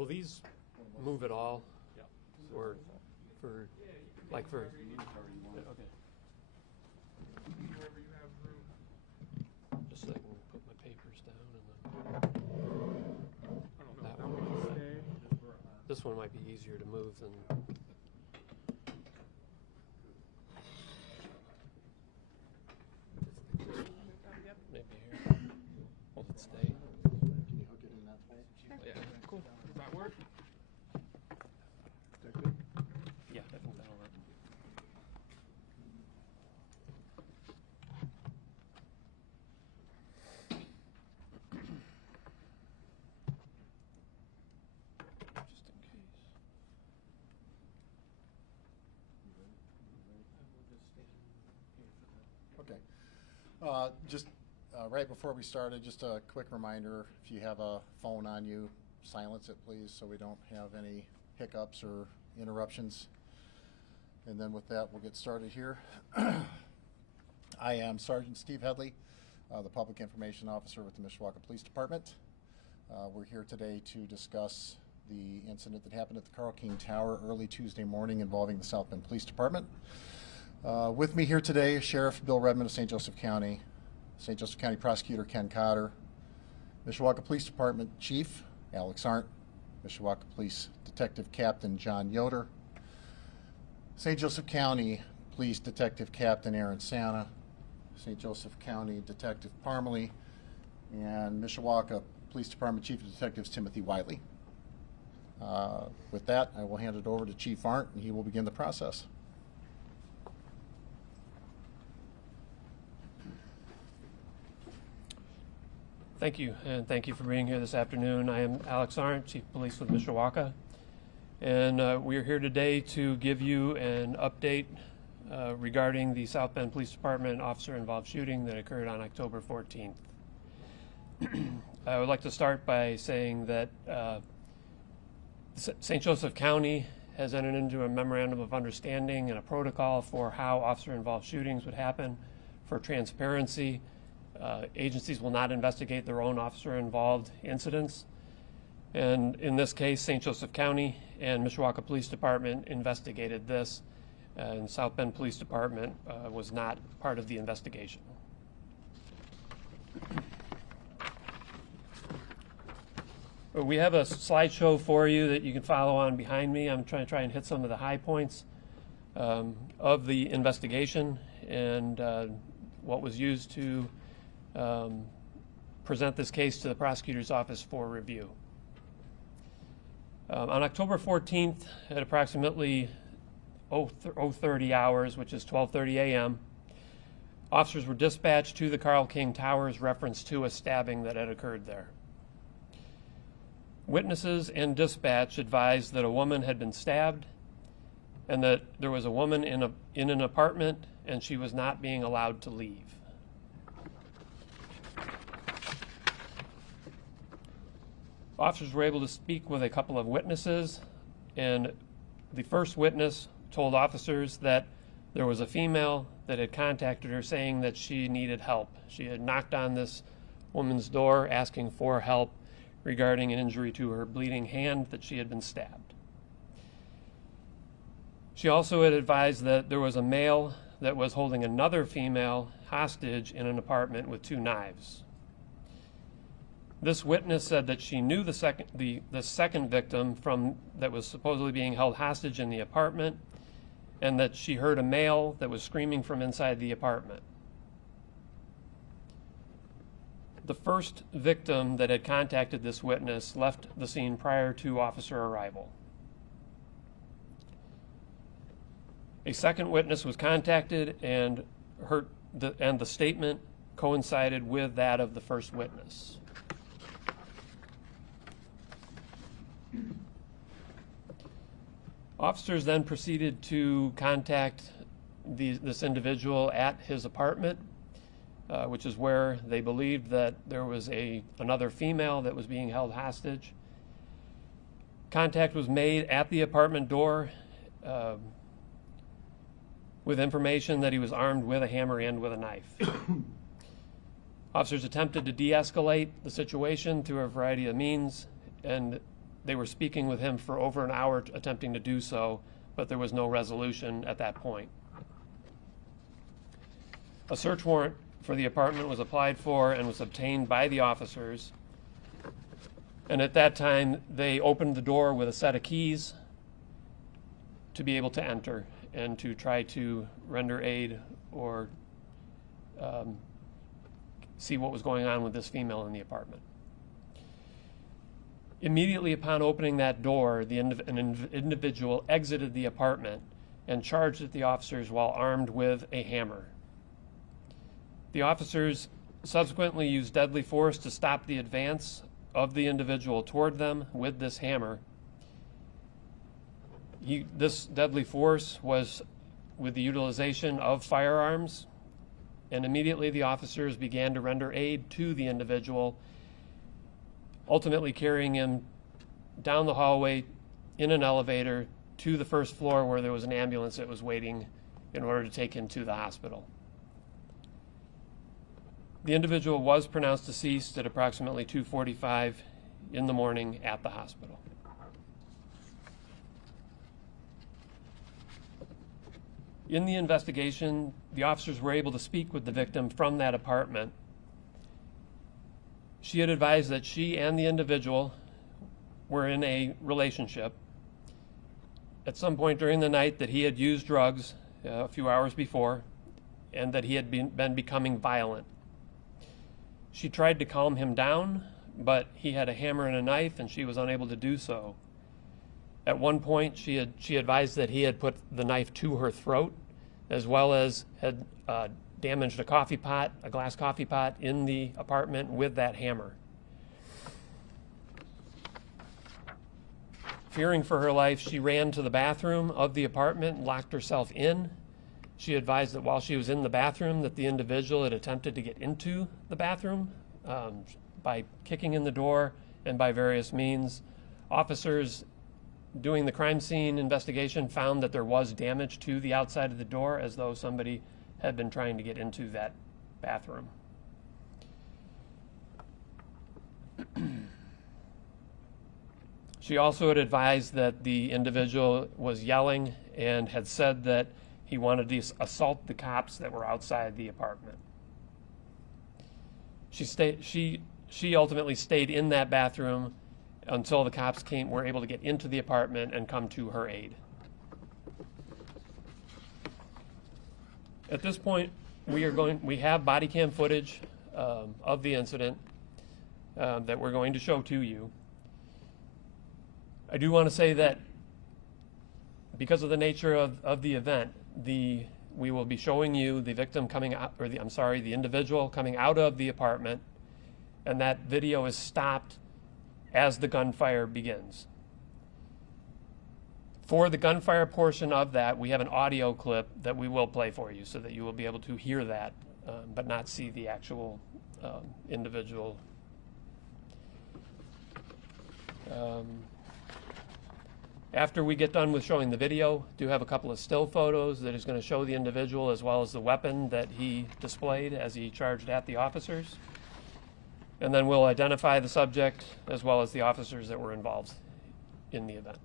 Will these move at all? Yeah. Or for, like for, Okay. Wherever you have room. just so I can put my papers down and then I don't know. That That one. one can stay. this one might be easier to move than, Yep. maybe here. Will it stay? Can you hook it in that way? Yeah. Cool. Does that work? Is that good? Yeah, I think that'll work. Just in case. Okay. Just right before we started, just a quick reminder, if you have a phone on you, silence it please so we don't have any hiccups or interruptions. And then with that, we'll get started here. I am Sergeant Steve Headley, the Public Information Officer with the Mishawaka Police Department. We're here today to discuss the incident that happened at the Karl King Tower early Tuesday morning involving the South Bend Police Department. With me here today is Sheriff Bill Redmond of St. Joseph County, St. Joseph County Prosecutor Ken Cotter, Mishawaka Police Department Chief Alex Arndt, Mishawaka Police Detective Captain John Yoder, St. Joseph County Police Detective Captain Aaron Santa, St. Joseph County Detective Parmalee, and Mishawaka Police Department Chief of Detectives Timothy Wiley. With that, I will hand it over to Chief Arndt, and he will begin the process. Thank you, and thank you for being here this afternoon. I am Alex Arndt, Chief of Police with Mishawaka, and we are here today to give you an update regarding the South Bend Police Department officer-involved shooting that occurred on October 14th. I would like to start by saying that St. Joseph County has entered into a memorandum of understanding and a protocol for how officer-involved shootings would happen for transparency. Agencies will not investigate their own officer-involved incidents. And in this case, St. Joseph County and Mishawaka Police Department investigated this, and South Bend Police Department was not part of the investigation. We have a slideshow for you that you can follow on behind me. I'm trying to try and hit some of the high points of the investigation and what was used to present this case to the prosecutor's office for review. On October 14th at approximately 0:30 hours, which is 12:30 a.m., officers were dispatched to the Karl King Tower's reference to a stabbing that had occurred there. Witnesses and dispatch advised that a woman had been stabbed and that there was a woman in an apartment and she was not being allowed to leave. Officers were able to speak with a couple of witnesses, and the first witness told officers that there was a female that had contacted her saying that she needed help. She had knocked on this woman's door asking for help regarding an injury to her bleeding hand that she had been stabbed. She also had advised that there was a male that was holding another female hostage in an apartment with 2 knives. This witness said that she knew the second victim that was supposedly being held hostage in the apartment, and that she heard a male that was screaming from inside the apartment. The first victim that had contacted this witness left the scene prior to officer arrival. A second witness was contacted, and the statement coincided with that of the first witness. Officers then proceeded to contact this individual at his apartment, which is where they believed that there was another female that was being held hostage. Contact was made at the apartment door with information that he was armed with a hammer and with a knife. Officers attempted to de-escalate the situation through a variety of means, and They were speaking with him for over an hour attempting to do so, but there was no resolution at that point. A search warrant for the apartment was applied for and was obtained by the officers. And at that time, they opened the door with a set of keys to be able to enter and to try to render aid or see what was going on with this female in the apartment. Immediately upon opening that door, an individual exited the apartment and charged at the officers while armed with a hammer. The officers subsequently used deadly force to stop the advance of the individual toward them with this hammer. This deadly force was with the utilization of firearms, and immediately the officers began to render aid to the individual, ultimately carrying him down the hallway in an elevator to the first floor where there was an ambulance that was waiting in order to take him to the hospital. The individual was pronounced deceased at approximately 2:45 in the morning at the hospital. In the investigation, the officers were able to speak with the victim from that apartment. She had advised that she and the individual were in a relationship. At some point during the night that he had used drugs a few hours before, and that he had been becoming violent. She tried to calm him down, but he had a hammer and a knife and she was unable to do so. At one point, she advised that he had put the knife to her throat, as well as had damaged a glass coffee pot in the apartment with that hammer. Fearing for her life, she ran to the bathroom of the apartment and locked herself in. She advised that while she was in the bathroom that the individual had attempted to get into the bathroom by kicking in the door and by various means. Officers doing the crime scene investigation found that there was damage to the outside of the door, as though somebody had been trying to get into that bathroom. She also had advised that the individual was yelling and had said that he wanted to assault the cops that were outside the apartment. She ultimately stayed in that bathroom until the cops were able to get into the apartment and come to her aid. At this point, we have body cam footage of the incident that we're going to show to you. I do want to say that because of the nature of the event, we will be showing you the victim coming out, or the individual coming out of the apartment, and that video is stopped as the gunfire begins. For the gunfire portion of that, we have an audio clip that we will play for you so that you will be able to hear that, but not see the actual individual. After we get done with showing the video, do have a couple of still photos that is going to show the individual as well as the weapon that he displayed as he charged at the officers. And then we'll identify the subject as well as the officers that were involved in the event.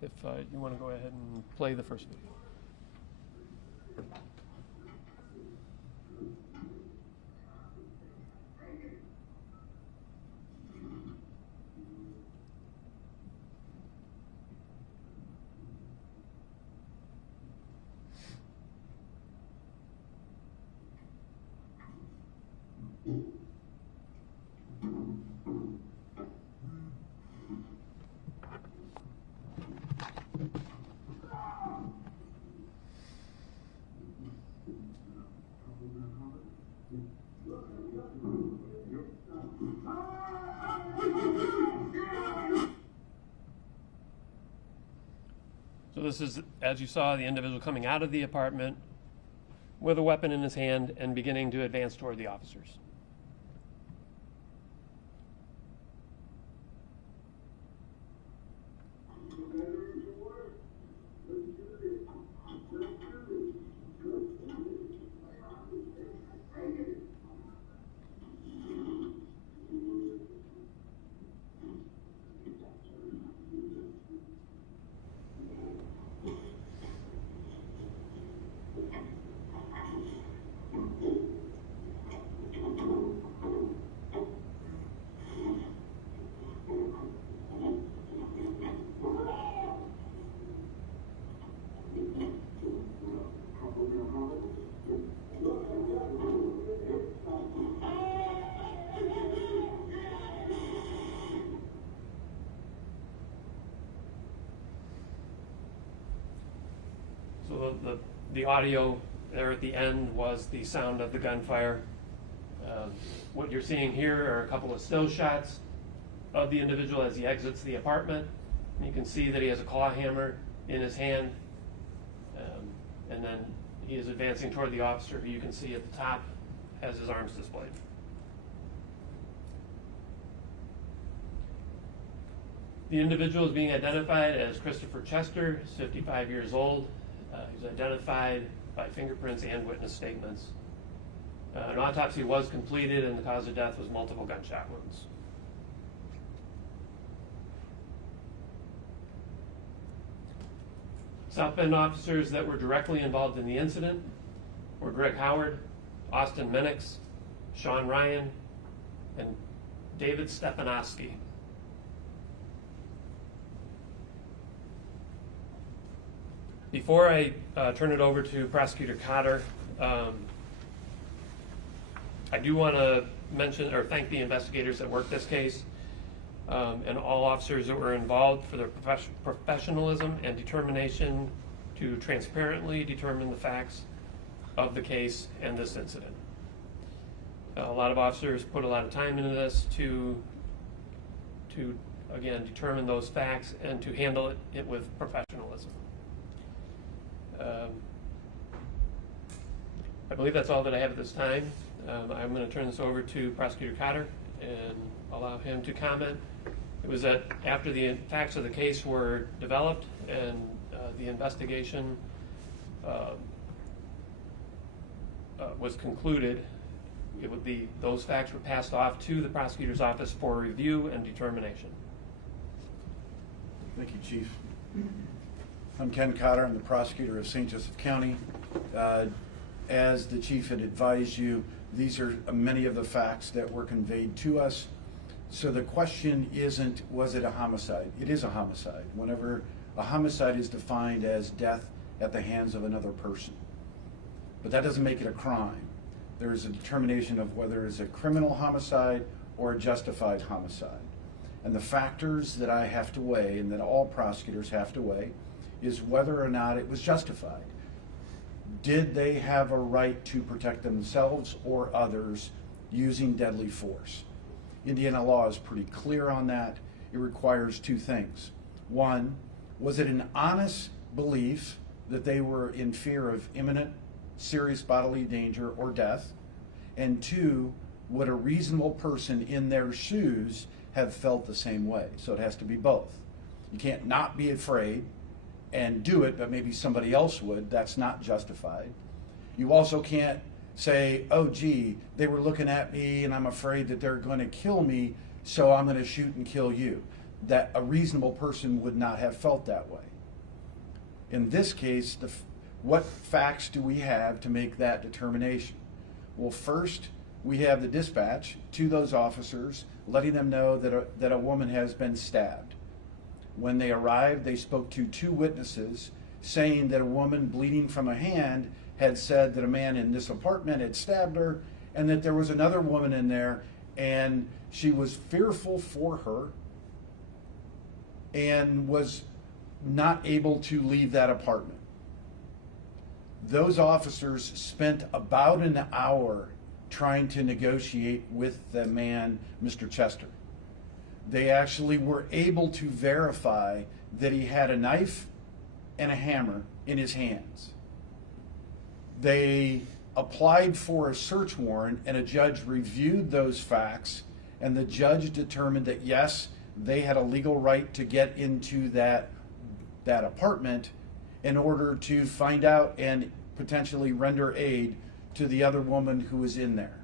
If you want to go ahead and play the first video. So this is, as you saw, the individual coming out of the apartment with a weapon in his hand and beginning to advance toward the officers. The audio there at the end was the sound of the gunfire. What you're seeing here are a couple of still shots of the individual as he exits the apartment. You can see that he has a claw hammer in his hand, and then he is advancing toward the officer, who you can see at the top has his arms displayed. The individual is being identified as Christopher Chester, 55 years old. He's identified by fingerprints and witness statements. An autopsy was completed, and the cause of death was multiple gunshot wounds. South Bend officers that were directly involved in the incident were Greg Howard, Austin Minix, Sean Ryan, and David Stepanowski. Before I turn it over to Prosecutor Cotter, I do want to mention or thank the investigators that worked this case, and all officers that were involved for their professionalism and determination to transparently determine the facts of the case and this incident. A lot of officers put a lot of time into this to again, determine those facts and to handle it with professionalism. I believe that's all that I have at this time. I'm going to turn this over to Prosecutor Cotter and allow him to comment. It was that after the facts of the case were developed and the investigation was concluded, those facts were passed off to the prosecutor's office for review and determination. Thank you, Chief. I'm Ken Cotter. I'm the prosecutor of St. Joseph County. As the chief had advised you, these are many of the facts that were conveyed to us. So the question isn't, was it a homicide? It is a homicide. Whenever a homicide is defined as death at the hands of another person. But that doesn't make it a crime. There is a determination of whether it's a criminal homicide or a justified homicide. And the factors that I have to weigh, and that all prosecutors have to weigh, is whether or not it was justified. Did they have a right to protect themselves or others using deadly force? Indiana law is pretty clear on that. It requires two things. One, was it an honest belief that they were in fear of imminent, serious bodily danger or death? And two, would a reasonable person in their shoes have felt the same way? So it has to be both. You can't not be afraid and do it, but maybe somebody else would. That's not justified. You also can't say, oh gee, they were looking at me and I'm afraid that they're going to kill me, so I'm going to shoot and kill you. That a reasonable person would not have felt that way. In this case, what facts do we have to make that determination? Well, first, we have the dispatch to those officers, letting them know that a woman has been stabbed. When they arrived, they spoke to two witnesses saying that a woman bleeding from a hand had said that a man in this apartment had stabbed her, and that there was another woman in there and she was fearful for her and was not able to leave that apartment. Those officers spent about an hour trying to negotiate with the man, Mr. Chester. They actually were able to verify that he had a knife and a hammer in his hands. They applied for a search warrant, and a judge reviewed those facts, and the judge determined that yes, they had a legal right to get into that apartment in order to find out and potentially render aid to the other woman who was in there.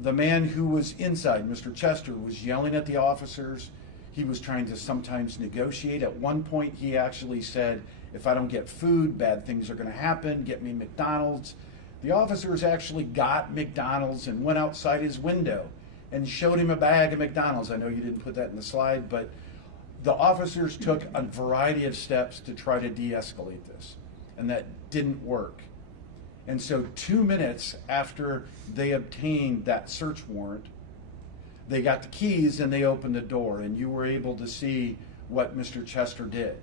The man who was inside, Mr. Chester, was yelling at the officers. He was trying to sometimes negotiate. At one point, he actually said, if I don't get food, bad things are going to happen. Get me McDonald's. The officers actually got McDonald's and went outside his window and showed him a bag of McDonald's. I know you didn't put that in the slide, but the officers took a variety of steps to try to de-escalate this, and that didn't work. And so 2 minutes after they obtained that search warrant, they got the keys and they opened the door, and you were able to see what Mr. Chester did.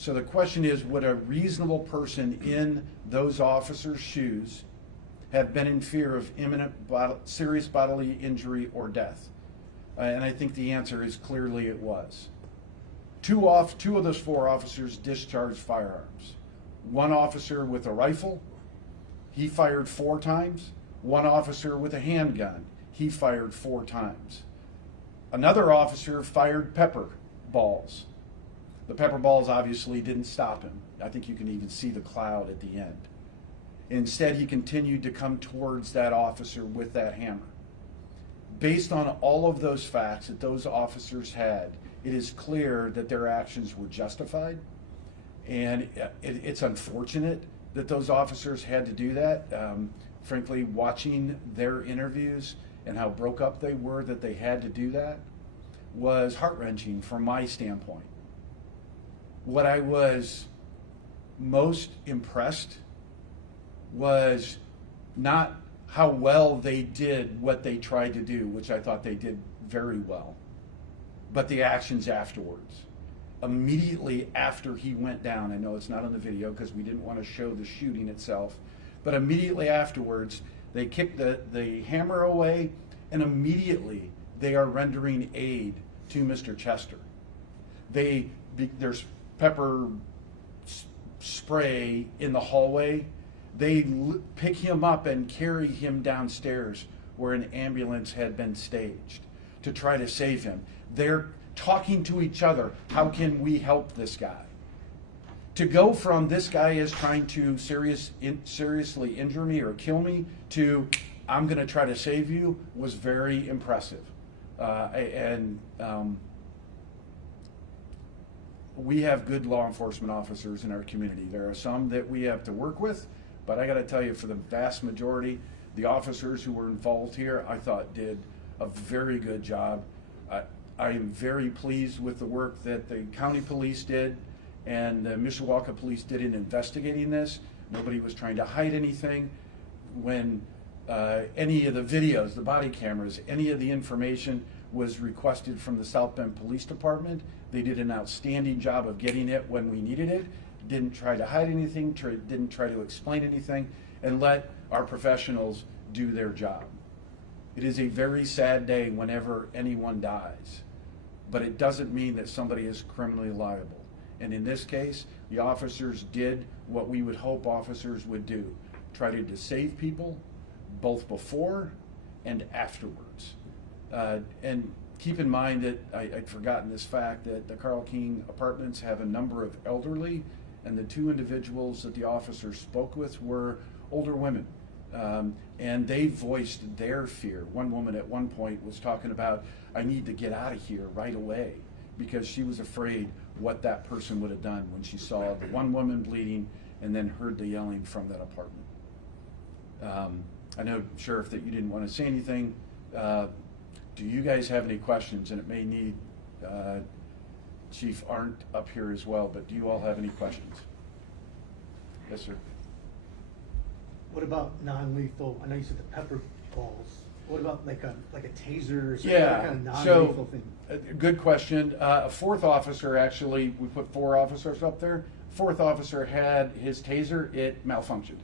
So the question is, would a reasonable person in those officers' shoes have been in fear of imminent serious bodily injury or death? And I think the answer is clearly it was. Two of those 4 officers discharged firearms. One officer with a rifle, he fired 4 times. One officer with a handgun, he fired 4 times. Another officer fired pepper balls. The pepper balls obviously didn't stop him. I think you can even see the cloud at the end. Instead, he continued to come towards that officer with that hammer. Based on all of those facts that those officers had, it is clear that their actions were justified. And it's unfortunate that those officers had to do that. Frankly, watching their interviews and how broke up they were that they had to do that was heart-wrenching from my standpoint. What I was most impressed was not how well they did what they tried to do, which I thought they did very well, but the actions afterwards. Immediately after he went down, I know it's not on the video because we didn't want to show the shooting itself, but immediately afterwards, they kicked the hammer away, and immediately they are rendering aid to Mr. Chester. There's pepper spray in the hallway. They pick him up and carry him downstairs where an ambulance had been staged to try to save him. They're talking to each other. How can we help this guy? To go from this guy is trying to seriously injure me or kill me to I'm going to try to save you was very impressive. We have good law enforcement officers in our community. There are some that we have to work with, but I got to tell you, for the vast majority, the officers who were involved here, I thought did a very good job. I am very pleased with the work that the county police did and the Mishawaka police did in investigating this. Nobody was trying to hide anything. When any of the videos, the body cameras, any of the information was requested from the South Bend Police Department, they did an outstanding job of getting it when we needed it. Didn't try to hide anything, didn't try to explain anything, and let our professionals do their job. It is a very sad day whenever anyone dies, but it doesn't mean that somebody is criminally liable. And in this case, the officers did what we would hope officers would do, try to save people both before and afterwards. And keep in mind that I'd forgotten this fact that the Karl King apartments have a number of elderly, and the 2 individuals that the officers spoke with were older women. And they voiced their fear. One woman at one point was talking about, I need to get out of here right away, because she was afraid what that person would have done when she saw the one woman bleeding and then heard the yelling from that apartment. I know, Sheriff, that you didn't want to say anything. Do you guys have any questions? And it may need Chief Arndt up here as well, but do you all have any questions? Yes, sir. What about non-lethal? I know you said the pepper balls. What about like a taser or some Yeah, kind of so non-lethal thing? good question. A 4th officer, actually, we put 4 officers up there. 4th officer had his taser, it malfunctioned.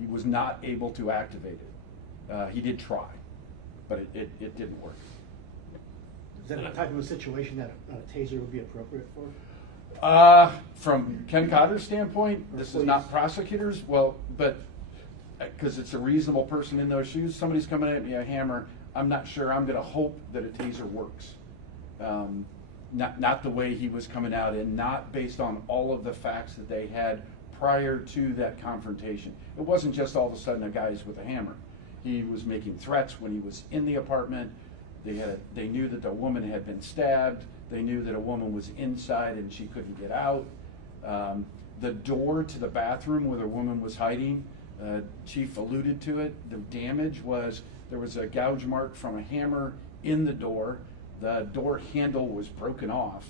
He was not able to activate it. He did try, but it didn't work. Is that the type of a situation that a taser would be appropriate for? From Ken Cotter's standpoint, this is not prosecutors, well, but because it's a reasonable person in those shoes, somebody's coming at me a hammer, I'm not sure, I'm going to hope that a taser works. Not the way he was coming out, and not based on all of the facts that they had prior to that confrontation. It wasn't just all of a sudden a guy's with a hammer. He was making threats when he was in the apartment. They knew that the woman had been stabbed. They knew that a woman was inside and she couldn't get out. The door to the bathroom where the woman was hiding, Chief alluded to it. The damage was, there was a gouge mark from a hammer in the door. The door handle was broken off.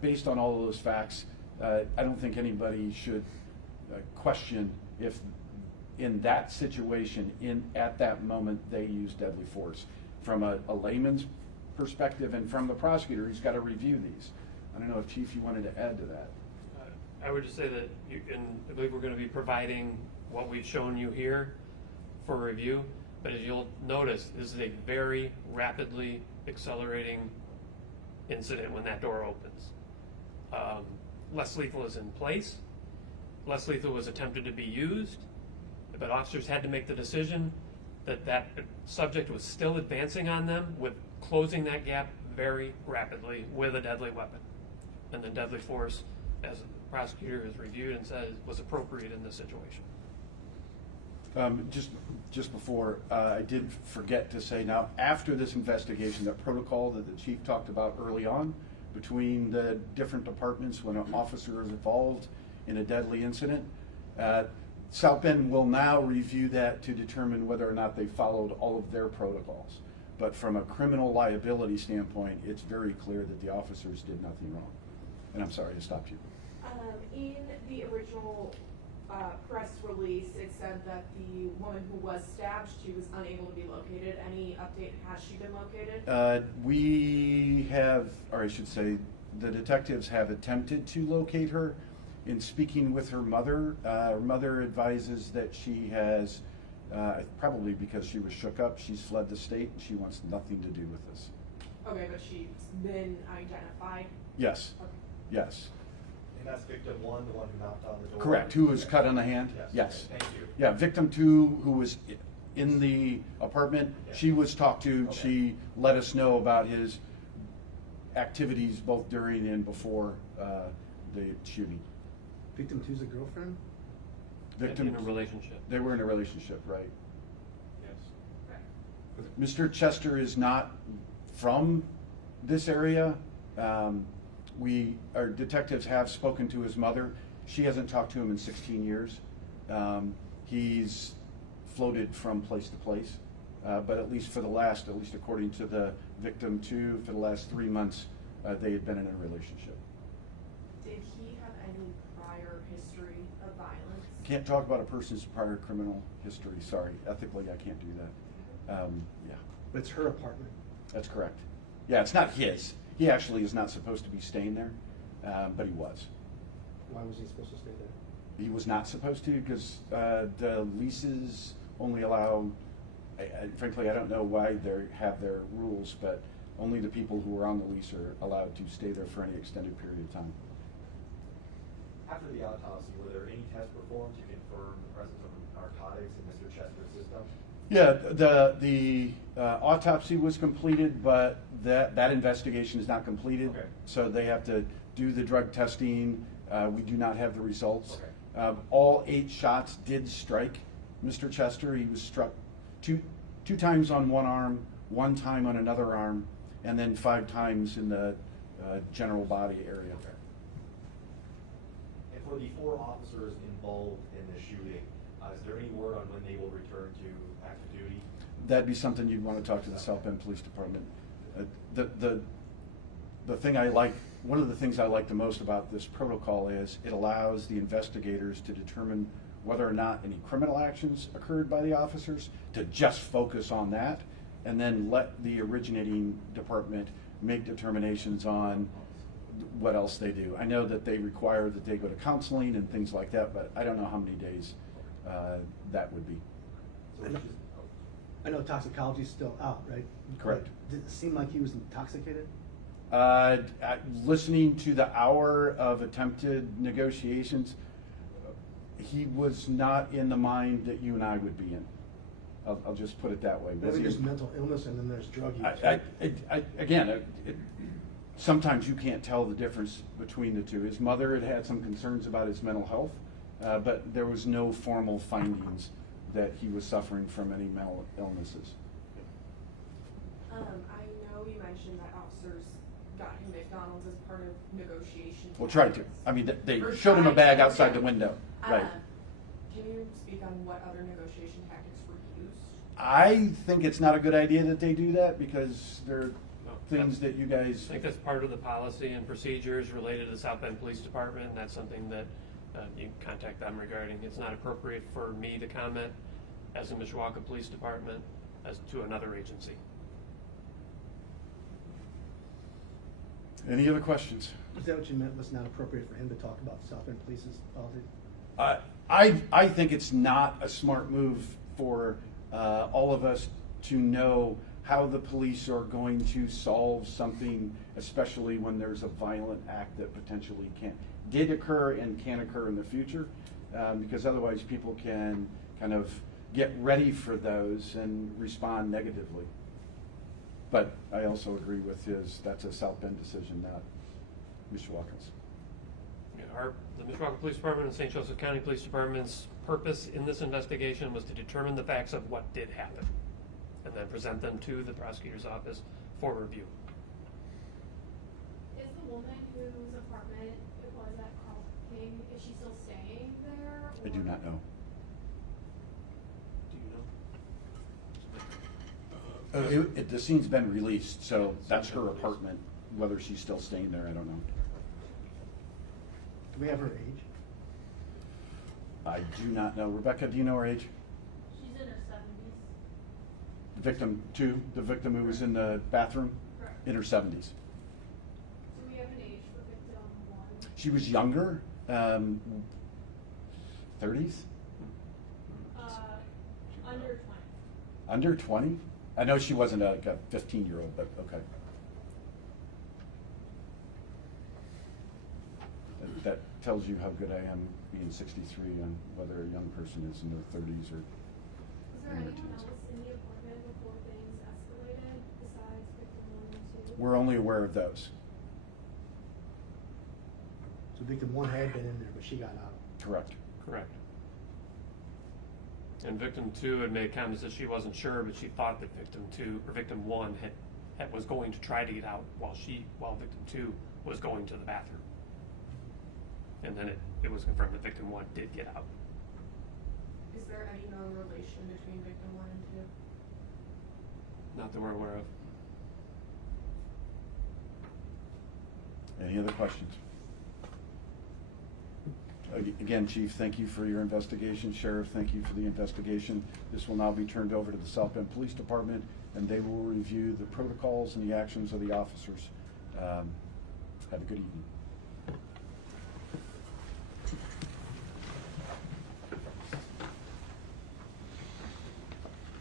Based on all of those facts, I don't think anybody should question if in that situation, at that moment, they used deadly force. From a layman's perspective and from the prosecutor, he's got to review these. I don't know if, Chief, you wanted to add to that. I would just say that I believe we're going to be providing what we've shown you here for review, but as you'll notice, this is a very rapidly accelerating incident when that door opens. Less lethal is in place. Less lethal was attempted to be used, but officers had to make the decision that that subject was still advancing on them with closing that gap very rapidly with a deadly weapon. And then deadly force, as the prosecutor has reviewed and said, was appropriate in this situation. Just before, I did forget to say, now, after this investigation, the protocol that the chief talked about early on between the different departments when an officer is involved in a deadly incident, South Bend will now review that to determine whether or not they followed all of their protocols. But from a criminal liability standpoint, it's very clear that the officers did nothing wrong. And I'm sorry to stop you. In the original press release, it said that the woman who was stabbed, she was unable to be located. Any update? Has she been located? We have, or I should say, the detectives have attempted to locate her. In speaking with her mother advises that she has, probably because she was shook up, she's fled the state and she wants nothing to do with this. Okay, but she's been identified? Yes, Okay. yes. And that's victim one, the one who knocked on the door? Correct, who was cut on the hand? Yes. Okay, thank you. Yeah, victim two, who was in the apartment, she was talked to. Okay. She let us know about his activities both during and before the shooting. Victim two's a girlfriend? Victim, In a relationship. they were in a relationship, right? Yes. Okay. Mr. Chester is not from this area. Our detectives have spoken to his mother. She hasn't talked to him in 16 years. He's floated from place to place, but at least according to the victim two, for the last 3 months, they had been in a relationship. Did he have any prior history of violence? Can't talk about a person's prior criminal history, sorry. Ethically, I can't do that. Yeah, But it's her apartment. that's correct. Yeah, it's not his. He actually is not supposed to be staying there, but he was. Why was he supposed to stay there? He was not supposed to because the leases only allow, frankly, I don't know why they have their rules, but only the people who are on the lease are allowed to stay there for any extended period of time. After the autopsy, were there any tests performed to confirm the presence of narcotics in Mr. Chester's system? Yeah, the autopsy was completed, but that investigation is not completed. Okay. So they have to do the drug testing. We do not have the results. Okay. All 8 shots did strike Mr. Chester. He was struck two times on one arm, 1 time on another arm, and then 5 times in the general body area. Okay. And for the 4 officers involved in the shooting, is there any word on when they will return to active duty? That'd be something you'd want to talk to the South Bend Police Department. The thing one of the things I like the most about this protocol is it allows the investigators to determine whether or not any criminal actions occurred by the officers, to just focus on that, and then let the originating department make determinations on what else they do. I know that they require that they go to counseling and things like that, but I don't know how many days that would be. So I know- which is- I know toxicology's still out, right? Correct. Did it seem like he was intoxicated? Listening to the hour of attempted negotiations, he was not in the mind that you and I would be in. I'll just put it that way. Was Maybe he- there's mental illness and then there's drug use. Again, sometimes you can't tell the difference between the two. His mother had some concerns about his mental health, but there was no formal findings that he was suffering from any mental illnesses. I know you mentioned that officers got him McDonald's as part of negotiation. Well, tried to. tactics. I mean, they Or showed him a tried bag to, outside yeah. the window. Right. Can you speak on what other negotiation tactics were used? I think it's not a good idea that they do that because there are No, things that you I guys. think that's part of the policy and procedures related to the South Bend Police Department, and that's something that you can contact them regarding. It's not appropriate for me to comment as a Mishawaka Police Department as to another agency. Any other questions? Is that what you meant, was not appropriate for him to talk about South Bend Police's policy? I think it's not a smart move for all of us to know how the police are going to solve something, especially when there's a violent act that potentially did occur and can occur in the future, because otherwise people can kind of get ready for those and respond negatively. But I also agree with that's a South Bend decision, not Mishawaka's. Yeah, the Mishawaka Police Department and St. Joseph County Police Department's purpose in this investigation was to determine the facts of what did happen, and then present them to the prosecutor's office for review. Is the woman whose apartment it was at Karl King, is she still staying there? I do not know. Do you know? The scene's been released, so that's her apartment. Whether she's still staying there, I don't know. Do we have her age? I do not know. Rebecca, do you know her age? She's in her 70s. The victim, too? The victim who was in the bathroom? Correct. In her 70s. Do we have an age for victim 1? She was younger, 30s? Under 20. Under 20? I know she wasn't like a 15-year-old, but okay. That tells you how good I am being 63 on whether a young person is in their 30s or Was there in their anyone teens. else in the apartment before things escalated besides victim 1 and 2? We're only aware of those. So victim 1 had been in there, but she got out. Correct. Correct. And victim 2 had made comments that she wasn't sure, but she thought that victim 1 was going to try to get out while victim 2 was going to the bathroom. And then it was confirmed that victim 1 did get out. Is there any known relation between victim 1 and 2? Not that we're aware of. Any other questions? Again, Chief, thank you for your investigation. Sheriff, thank you for the investigation. This will now be turned over to the South Bend Police Department, and they will review the protocols and the actions of the officers. Have a good evening.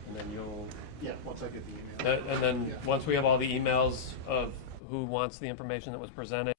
And then you'll, Yeah, once I get the email. and then once we have all the emails of who wants the information that was presented,